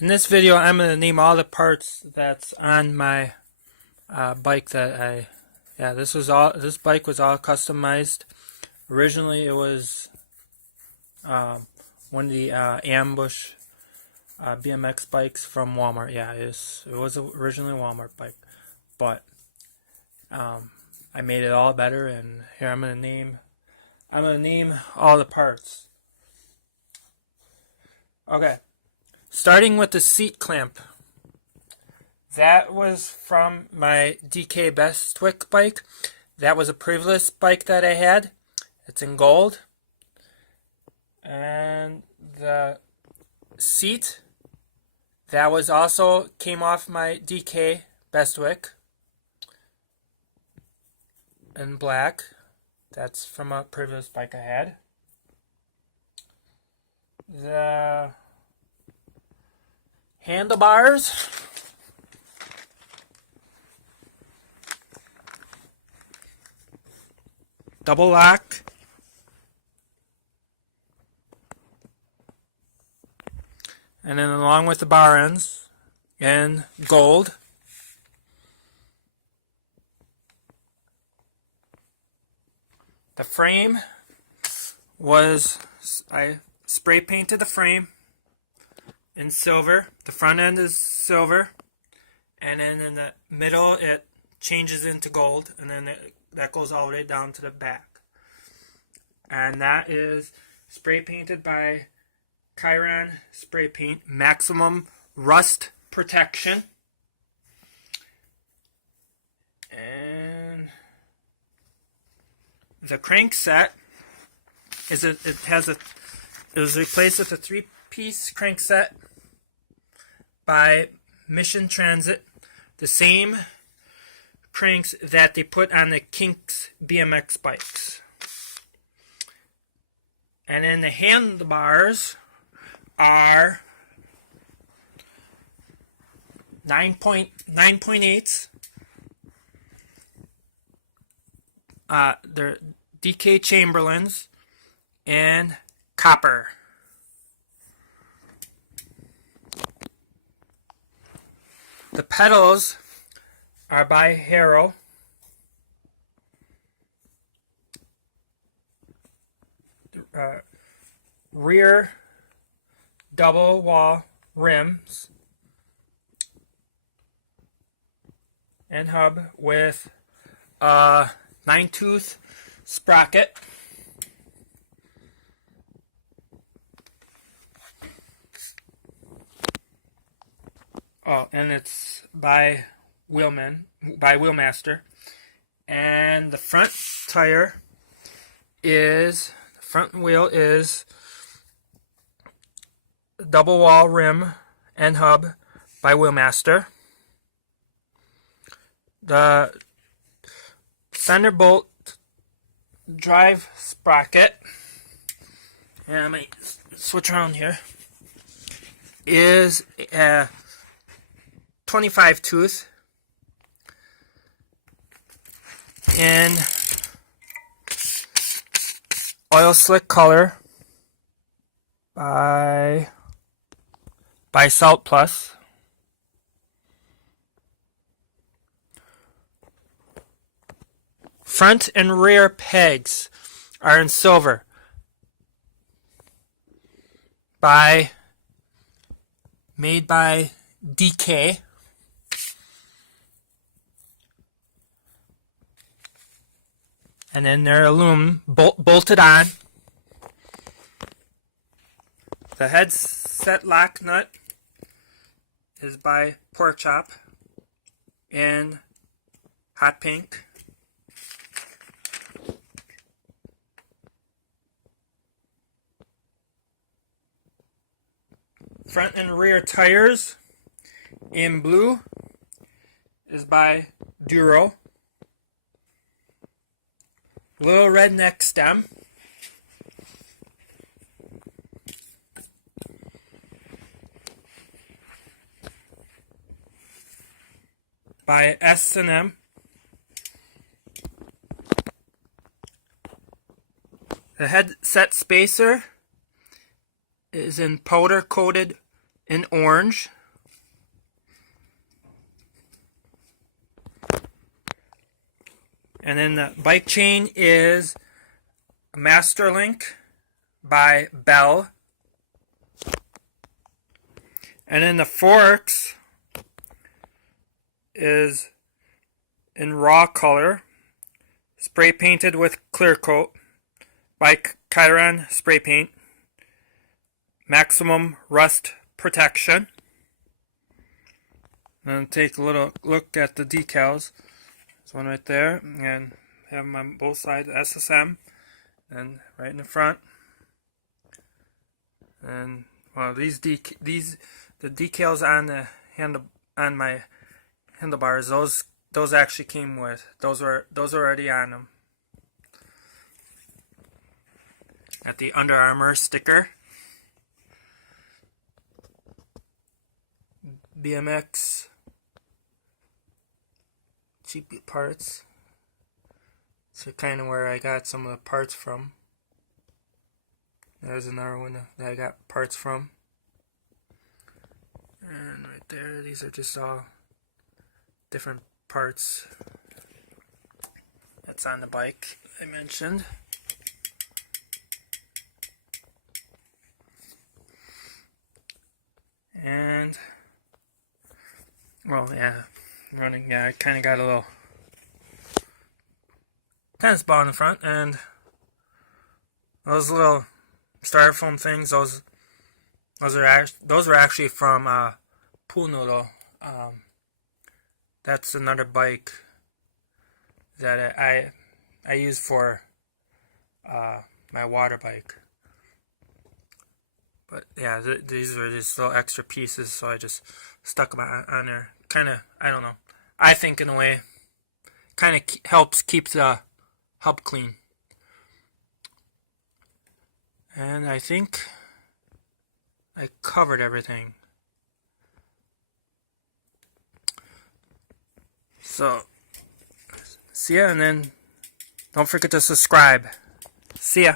In this video, I'm going to name all the parts that's on my bike this bike was all customized. Originally, it was one of the Ambush BMX bikes from Walmart. Yeah, it was originally a Walmart bike, but I made it all better, and here I'm going to name all the parts. Okay. Starting with the seat clamp. That was from my DK Bestwick bike. That was a previous bike that I had. It's in gold. And the seat, that was also came off my DK Bestwick in black. That's from a previous bike I had. The handlebars, double lock, and then along with the bar ends in gold. The frame was, I spray painted the frame in silver. The front end is silver, and then in the middle it changes into gold, and then that goes all the way down to the back. And that is spray painted by Chiron Spray Paint, maximum rust protection. And the crank set it was replaced with a 3-piece crankset by Mission Transit, the same cranks that they put on the Kinks BMX bikes. And then the handlebars are 9.8. They're DK Chamberlains and copper. The pedals are by Harrow. Rear double wall rims and hub with a 9-tooth sprocket. Oh, and it's by Wheelmaster. And the front wheel is double wall rim and hub by Wheelmaster. The fender bolt drive sprocket, and I might switch around here, is a 25 tooth in oil slick color by Salt Plus. Front and rear pegs are in silver made by DK. And then they're aluminum, bolted on. The headset lock nut is by Pork Chop in hot pink. Front and rear tires in blue is by Duro. Little redneck stem by S&M. The headset spacer is in powder coated in orange. And then the bike chain is Masterlink by Bell. And then the forks is in raw color, spray painted with clear coat by Chiron spray paint, maximum rust protection. And take a little look at the decals. There's one right there, and have them on both sides, SSM, and right in the front. And well, the decals on the on my handlebars, those actually came with those were already on them. Got the Under Armour sticker, BMX cheap parts. So kind of where I got some of the parts from. There's another one that I got parts from. And right there, these are just all different parts that's on the bike I mentioned. And well, yeah, running. Yeah, I kind of got a little tennis ball in the front, and those little styrofoam things. Those were actually from Pool Noodle. That's another bike that I use for my water bike. But yeah, these are just little extra pieces, so I just stuck them on there. Kind of, I don't know. I think in a way, kind of helps keep the hub clean. And I think I covered everything. So, see ya, and then don't forget to subscribe. See ya.